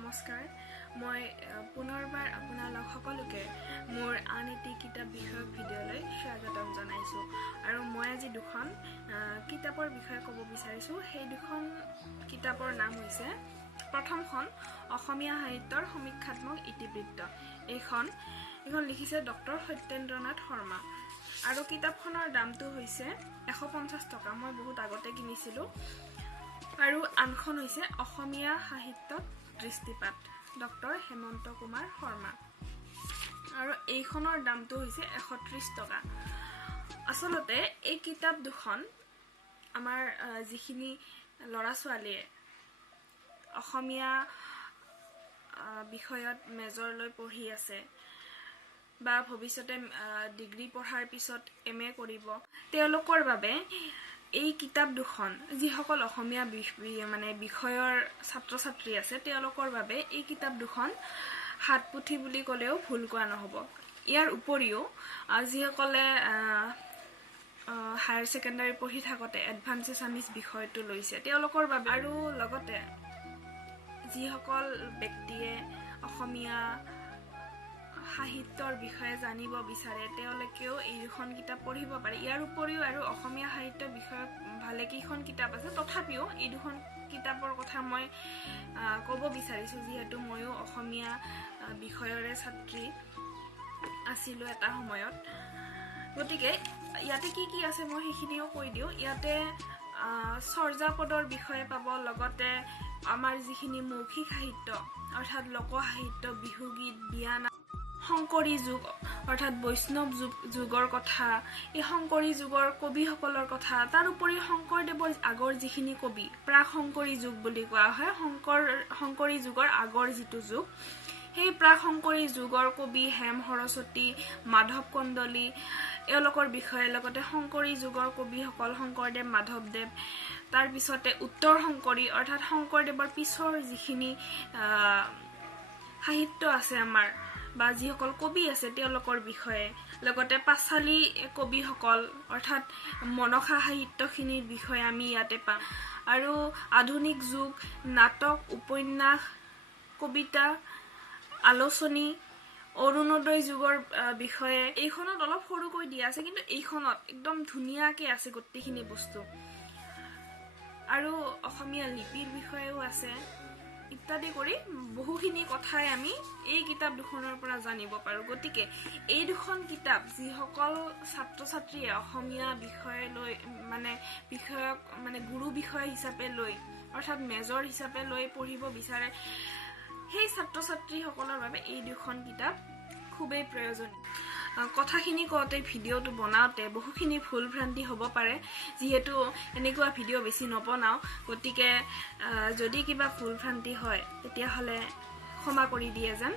নমস্কাৰ মই পুনৰবাৰ আপোনালোক সকলোকে মোৰ আন এটি কিতাপ বিষয়ক ভিডিঅ'লৈ স্বাগতম জনাইছোঁ আৰু মই আজি দুখন কিতাপৰ বিষয়ে ক'ব বিচাৰিছোঁ। সেই দুখন কিতাপৰ নাম হৈছে প্ৰথমখন অসমীয়া সাহিত্যৰ সমীক্ষাত্মক ইতিবৃত্ত। এইখন লিখিছে ডক্টৰ সত্যেন্দ্ৰনাথ শৰ্মা আৰু কিতাপখনৰ দামটো হৈছে 150 টকা। মই বহুত আগতে কিনিছিলোঁ। আৰু আনখন হৈছে অসমীয়া সাহিত্যত দৃষ্টিপাত ডক্টৰ হেমন্ত কুমাৰ শৰ্মা আৰু এইখনৰ দামটো হৈছে 130 টকা। আচলতে এই কিতাপ দুখন আমাৰ যিখিনি ল'ৰা ছোৱালীয়ে অসমীয়া বিষয়ত মেজৰ লৈ পঢ়ি আছে বা ভৱিষ্যতে ডিগ্ৰী পঢ়াৰ পিছত MA কৰিব, তেওঁলোকৰ বাবে এই কিতাপ দুখন যিসকল অসমীয়া বিষয়ৰ ছাত্ৰ ছাত্ৰী আছে তেওঁলোকৰ বাবে এই কিতাপ দুখন হাতপুথি বুলি ক'লেও ভুল কোৱা নহ'ব। ইয়াৰ উপৰিও যিসকলে হায়াৰ ছেকেণ্ডাৰী পঢ়ি থাকোঁতে এডভান্স এছামিজ বিষয়টো লৈছে তেওঁলোকৰ বাবে, আৰু লগতে যিসকল ব্যক্তিয়ে অসমীয়া সাহিত্যৰ বিষয়ে জানিব বিচাৰে তেওঁলোকেও এই দুখন কিতাপ পঢ়িব পাৰে। ইয়াৰ উপৰিও আৰু অসমীয়া সাহিত্য বিষয়ক ভালেকেইখন কিতাপ আছে, তথাপিও এই দুখন কিতাপৰ কথা মই ক'ব বিচাৰিছোঁ যিহেতু ময়ো অসমীয়া বিষয়ৰে ছাত্ৰী আছিলোঁ এটা সময়ত। গতিকে ইয়াতে কি আছে মই সেইখিনিও কৈ দিওঁ। ইয়াতে চৰ্যাপদৰ বিষয়ে পাব, লগতে আমাৰ যিখিনি মৌখিক সাহিত্য অৰ্থাৎ লোকসাহিত্য, বিহুগীত, বিয়ানাম, শংকৰী যুগ অৰ্থাৎ বৈষ্ণৱ যুগৰ কথা, এই শংকৰী যুগৰ কবিসকলৰ কথা, তাৰোপৰি শংকৰদেৱৰ আগৰ যিখিনি কবি, প্ৰাক শংকৰী যুগ বুলি কোৱা হয়, শংকৰী যুগৰ আগৰ যিটো যুগ, সেই প্ৰাক শংকৰী যুগৰ কবি হেম সৰস্বতী, মাধৱ কন্দলী এওঁলোকৰ বিষয়ে, লগতে শংকৰী যুগৰ কবিসকল শংকৰদেৱ, মাধৱদেৱ, তাৰপিছতে উত্তৰ শংকৰী অৰ্থাৎ শংকৰদেৱৰ পিছৰ যিখিনি সাহিত্য আছে আমাৰ বা যিসকল কবি আছে তেওঁলোকৰ বিষয়ে, লগতে পাঁচালী কবিসকল অৰ্থাৎ মনসা সাহিত্যখিনিৰ বিষয়ে আমি ইয়াতে পাম। আৰু আধুনিক যুগ, নাটক, উপন্যাস, কবিতা, আলোচনী, অৰুণোদয় যুগৰ বিষয়ে এইখনত অলপ সৰুকৈ দিয়া আছে, কিন্তু এইখনত একদম ধুনীয়াকৈ আছে গোটেইখিনি বস্তু। আৰু অসমীয়া লিপিৰ বিষয়েও আছে ইত্যাদি কৰি বহুখিনি কথাই আমি এই কিতাপ দুখনৰ পৰা জানিব পাৰোঁ। গতিকে এই দুখন কিতাপ যিসকল ছাত্ৰ ছাত্ৰীয়ে অসমীয়া বিষয় লৈ বিষয়ক গুৰু বিষয় হিচাপে লৈ অৰ্থাৎ মেজৰ হিচাপে লৈ পঢ়িব বিচাৰে, সেই ছাত্ৰ ছাত্ৰীসকলৰ বাবে এই দুখন কিতাপ খুবেই প্ৰয়োজনীয়। কথাখিনি কওঁতে ভিডিঅ'টো বনাওঁতে বহুখিনি ভুল ভ্ৰান্তি হ'ব পাৰে, যিহেতু এনেকুৱা ভিডিঅ' বেছি নবনাওঁ। গতিকে যদি কিবা ভুল ভ্ৰান্তি হয় তেতিয়াহ'লে ক্ষমা কৰি দিয়ে যেন।